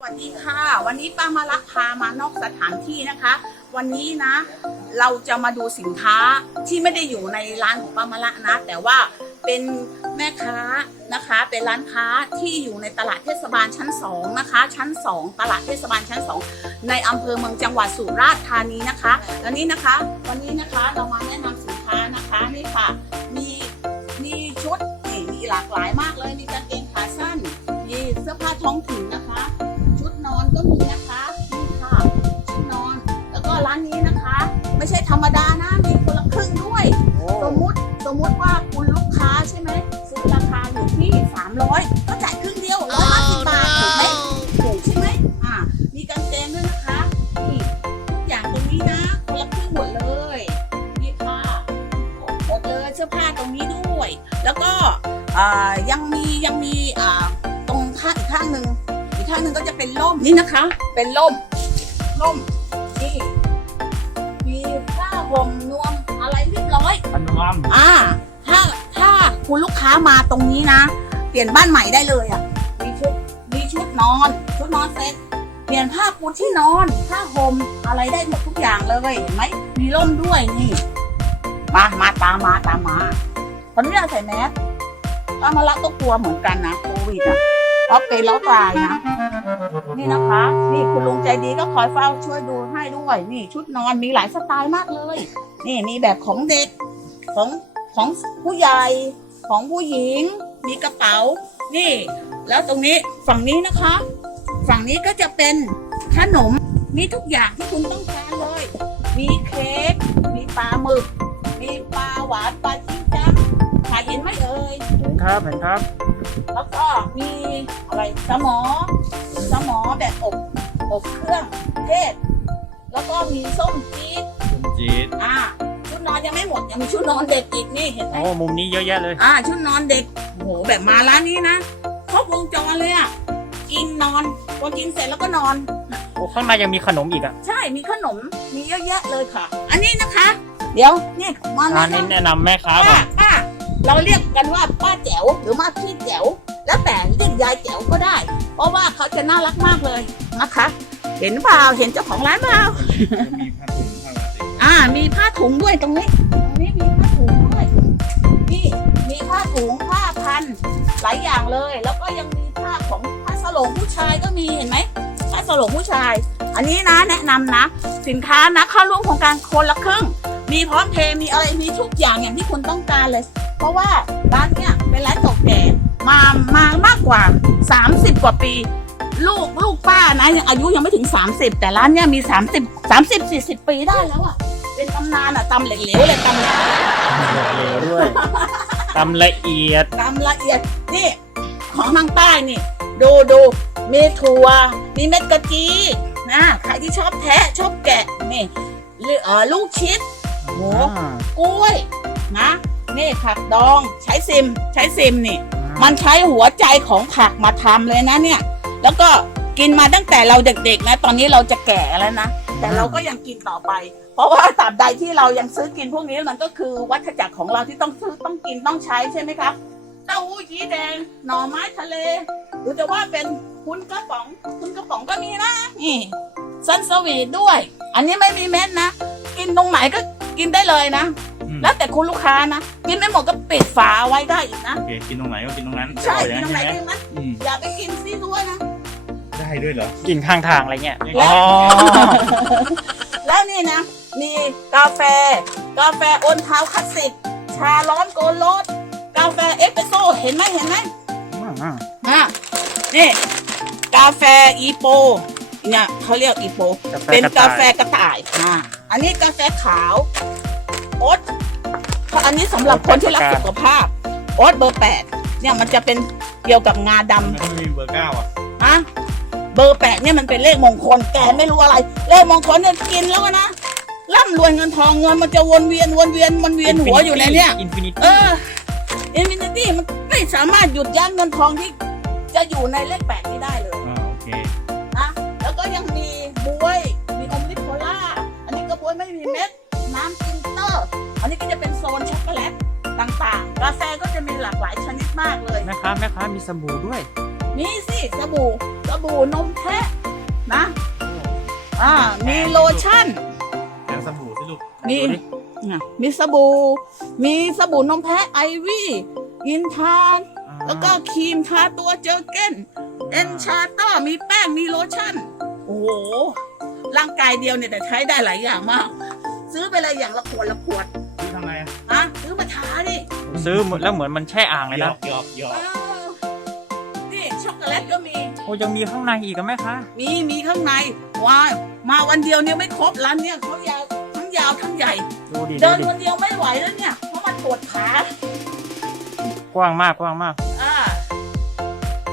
สวัสดีค่ะ วันนี้ป้ามาลักพามานอกสถานที่นะคะ วันนี้นะ เราจะมาดูสินค้าที่ไม่ได้อยู่ในร้านของป้ามาละนะ แต่ว่าเป็นแม่ค้านะคะ เป็นร้านค้าที่อยู่ในตลาดเทศบาลชั้น2นะคะ ชั้น2ตลาดเทศบาลชั้น2ในอำเภอเมืองจังหวัดสุราษฎร์ธานีนะคะแล้วนี้นะคะ วันนี้นะคะเรามาแนะนำสินค้านะคะนี่ค่ะ มีมีชุดนี่มีหลากหลายมากเลยมีกางเกงขาสั้นมีเสื้อผ้าท้องถิ่นนะคะ ใช่ธรรมดานะ มีคนละครึ่งด้วย สมมุติสมมุติว่าคุณลูกค้าใช่ไหมซื้อราคาอยู่ที่ 300 ก็จ่ายครึ่งเดียว150บาทถูกไหมถูกใช่ไหมอ่ามีกางเกงด้วยนะคะนี่ทุกอย่างตรงนี้นะคนละครึ่งหมดเลยนี่ค่ะหมดเลยเสื้อผ้าตรงนี้ด้วย แล้วก็อ่ายังมียังมีอ่าตรงข้างอีกข้างหนึ่งอีกข้างหนึ่งก็จะเป็นร่มนี่นะคะ เป็นร่มร่มนี่มี ผ้าห่มนวมอะไรเรียบร้อยพนวมอ่า ถ้าถ้าคุณลูกค้ามาตรงนี้นะ เปลี่ยนบ้านใหม่ได้เลยอะ มีชุดมีชุดนอน ชุดนอนเซ็ตเปลี่ยนผ้าปูที่นอนผ้าห่มอะไรได้หมดทุกอย่างเลยเห็นไหมมีร่มด้วยนี่ มามาตามมาตามมาคนนี้ใส่แมสป้ามาละก็กลัวเหมือนกันนะโควิดอะ เพราะเป็นแล้วตายนะ นี่นะคะ นี่คุณลุงใจดีก็คอยเฝ้าช่วยดูให้ด้วย นี่ชุดนอนมีหลายสไตล์มากเลย นี่มีแบบของเด็กของของผู้ใหญ่ของผู้หญิง มีกระเป๋า นี่ แล้วตรงนี้ฝั่งนี้นะคะ ฝั่งนี้ก็จะเป็นขนมมีทุกอย่างที่คุณต้องการเลย มีเค้กมีปลาหมึก มีปลาหวานปลาจิ้งจังถ่ายเห็นไหมเอ่ยเห็นครับเห็นครับ แล้วก็มีอะไรสมอ สมอแบบอบอบเครื่องเทศ แล้วก็มีส้มจี๊ดจีดอ่าชุดนอนยังไม่หมดยังมีชุดนอนเด็กอีกนี่เห็นไหม โอ้มุมนี้เยอะแยะเลย อ่าชุดนอนเด็กโหแบบมาร้านนี้นะครบวงจรเลยอะกินนอนพอกินเสร็จแล้วก็นอน โอ้ข้างในยังมีขนมอีกอะใช่มีขนมมีเยอะแยะเลยค่ะ อันนี้นะคะ เดี๋ยวนี่มาอันแนะนี้นำแนะนำแม่ค้าก่อป้านป้า เราเรียกกันว่าป้าแจ๋วหรือมาพี่แจ๋วแล้วแต่เรียกยายแจ๋วก็ได้ เพราะว่าเขาจะน่ารักมากเลยนะคะ เห็นเปล่าเห็นเจ้าของร้านเปล่ามีผ้าถุงผ้าพลาสติกอ่ามีผ้าถุงด้วยตรงนี้ตรงนี้มีผ้าถุงด้วยนี่มีผ้าถุงผ้าพันหลายอย่างเลย แล้วก็ยังมีผ้าของผ้าสโลงผู้ชายก็มีเห็นไหมผ้าสโลงผู้ชาย อันนี้นะแนะนำนะ สินค้านะเข้าร่วมโครงการคนละครึ่ง มีพร้อมเพย์มีอะไรมีทุกอย่างอย่างที่คุณต้องการเลย เพราะว่าร้านเนี้ยเป็นร้านเก่าแก่มามามากกว่า 30 กว่าปี ลูกลูกป้านะยังอายุยังไม่ถึง 30 แต่ร้านเนี้ยมี 30 30 40 ปีได้แล้วอะเป็นตำนานอะตำเหลวๆเลยตำเหลวเหลวด้วยตำละเอียดตำละเอียดนี่ของทางใต้นี่ดูดูมีถั่วมีเม็ดกะจีนะใครที่ชอบแทะชอบแกะนี่หรือเออลูกชิด โอ้อ่ากล้วยนะ นี่ผักดองใช้ซิมใช้ซิมนี่ มันใช้หัวใจของผักมาทำเลยนะเนี่ย แล้วก็กินมาตั้งแต่เราเด็กๆนะ ตอนนี้เราจะแก่แล้วนะ แต่เราก็ยังกินต่อไป เพราะว่าตราบใดที่เรายังซื้อกินพวกนี้มันก็คือวัฏจักรของเราที่ต้องซื้อต้องกินต้องใช้ใช่ไหมครับ เต้าหู้ยี้แดง หน่อไม้ทะเล หรือจะว่าเป็นคุณกระป๋องคุณกระป๋องก็มีนะ นี่ซันสวีทด้วย อันนี้ไม่มีเม็ดนะ กินตรงไหนก็ กินได้เลยนะ อืมแล้วแต่คุณลูกค้านะกินไม่หมดก็ปิดฝาไว้ได้อีกนะโอเคกินตรงไหนก็กินตรงนั้นใช่อกินตรงไหนใช่กินนั้นอืมอย่าไปกินซีซัวนะ ได้ด้วยเหรอ กินข้างทางอะไรเงี้ยและอ๋อ แล้วนี่นะ มีกาแฟ กาแฟโอนเท้าคลาสสิก ชาร้อนโกโลดกาแฟเอสเปรสโซ่เห็นไหมเห็นไหมอ่าอะนี่กาแฟอีโปเนี่ยเขาเรียกอีโปเป็นกาแฟกระต่ายอ่าอันนี้กาแฟขาว โอ๊ตอันนี้สำหรับคนที่รักสุขภาพ โอ๊ตเบอร์แปดเนี่ยมันจะเป็นเกี่ยวกับงาดำ มันไม่มีเบอร์เก้าอะอะเบอร์แปดเนี่ยมันเป็นเลขมงคลแกไม่รู้อะไร เลขมงคลเนี่ยกินแล้วนะร่ำรวยเงินทองเงินมันจะวนเวียนวนเวียนวนเวียนหัวอยู่ในเนี่ย อินฟินิตี้เอออินฟินิตี้มันไม่สามารถหยุดยั้งเงินทองที่ จะอยู่ในเลขแปดนี้ได้เลยอ่าโอเคนะแล้วก็ยังมีบวย มีอมลิโพล่าอันนี้ก็บวยไม่มีเม็ดน้ำจิ นเตอร์อันนี้ก็จะเป็นโซนช็อกโกแลตต่างๆ กาแฟก็จะมีหลากหลายชนิดมากเลยแม่ค้าแม่ค้ามีสบู่ด้วยมีสิสบู่สบู่นมแพะนะอ่ามีโลชั่นแกงสบู่สิลูกมีดูดิอะมีสบู่มีสบู่นมแพะไอวี่อินทานแล้วก็ครีมทาตัวเจอเก้น เอนชาเตอร์มีแป้งมีโลชั่น โอ้โห ร่างกายเดียวเนี่ยแต่ใช้ได้หลายอย่างมาก ซื้อไปเลยอย่างละขวดละขวดนี่ ทำไงอะอะซื้อมาทาดิซื้อแล้วเหมือนมันแช่อ่างเลยหยอนะกหยอกหยอก อ้าวนี่ช็อกโกแลตก็มี โอ้ยังมีข้างในอีกอะแม่คะมีมีข้างในว้ายมาวันเดียวเนี่ยไม่ครบร้านเนี่ยเขายาวทั้งยาวทั้งใหญ่ ดูดิเดิดูนดิคนเดียวไม่ไหวแล้วเนี่ย เพราะมันปวดขากว้างมากกว้างมาก อ่า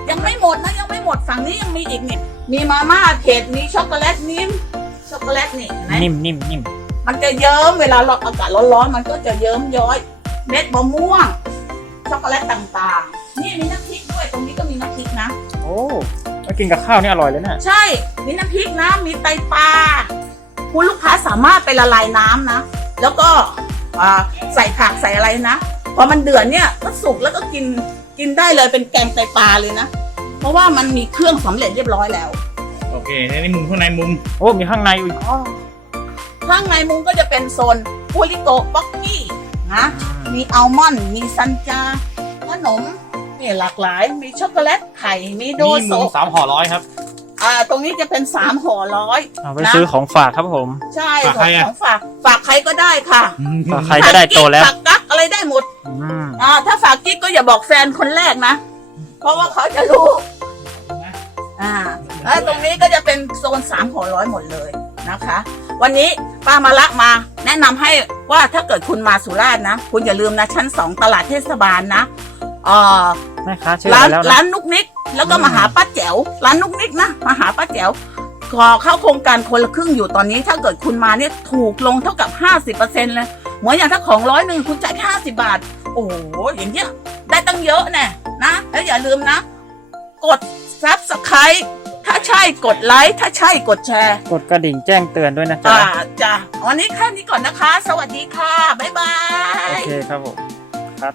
ยังไม่หมดนะยังไม่หมดฝั่งนี้ยังมีอีกเนี่ยมีมาม่าเผ็ดมีช็อกโกแลตนิ่มช็อกโกแลตนี่เห็นไหมนิ่มนิ่มนิ่ม มันจะเยิ้มเวลาเราอากาศร้อนๆมันก็จะเยิ้มย้อย เม็ดมะม่วงช็อกโกแลตต่างๆ นี่มีน้ำพริกด้วยตรงนี้ก็มีน้ำพริกนะ โอ้มากินกับข้าวนี่อร่อยเลยเนี่ยใช่มีน้ำพริกนะมีไตปลาคุณลูกค้าสามารถไปละลายน้ำนะ แล้วก็อ่าใส่ผักใส่อะไรนะพอมันเดือดเนี่ยก็สุกแล้วก็กินกินได้เลยเป็นแกงไตปลาเลยนะ เพราะว่ามันมีเครื่องสำเร็จเรียบร้อยแล้ว โอเคในมุมข้างในมุม โอ้มีข้างในอีก ข้างในมุมก็จะเป็นโซนปูริโกป๊อกกี้นะ มีอัลมอนด์มีซันจา ขนมนี่หลากหลาย มีช็อกโกแลตไข่ มีโดนี่โซมุมสามห่อร้อยครับอ่า ตรงนี้จะเป็นสามห่อร้อย เอาไปซื้อของฝากครับผม ใช่ฝากใครอะ ของฝาก ฝากใครก็ได้ค่ะฝากใครก็ได้โตแล้วฝากกั๊กอะไรได้หมด อืมอ่า ถ้าฝากกิ๊กก็อย่าบอกแฟนคนแรกนะ เพราะว่าเขาจะรู้ อ่าแล้วตรงนี้ก็จะเป็นโซนสามห่อร้อยหมดเลย นะคะ วันนี้ป้ามาละมา แนะนำให้ว่าถ้าเกิดคุณมาสุราษฎร์นะ คุณอย่าลืมนะชั้นสองตลาดเทศบาลนะเอ่อแม่ค้าชื่อร้าอะนไรแล้วนะร้านนุกนิก แล้วก็มาหาป้าแจ๋วร้านนุกนิกนะมาหาป้าแจ๋วขอเข้าโครงการคนละครึ่งอยู่ตอนนี้ ถ้าเกิดคุณมาเนี่ยถูกลงเท่ากับ 50%เลยเหมือนอย่างถ้าของร้อยหนึ่งคุณจ่ายแค่50บาท โอ้โหอย่างเงี้ยได้ตั้งเยอะแน่นะ แล้วอย่าลืมนะ กดซับสไครต์ ถ้าใช่กดไลค์ถ้าใช่กดแชร์กดกระดิ่งแจ้งเตือนด้วยนะจ๊ะ อ่าจ้ะวันนี้แค่นี้ก่อนนะคะ สวัสดีค่ะ บ๊ายบาโอยเคครับผม ครับ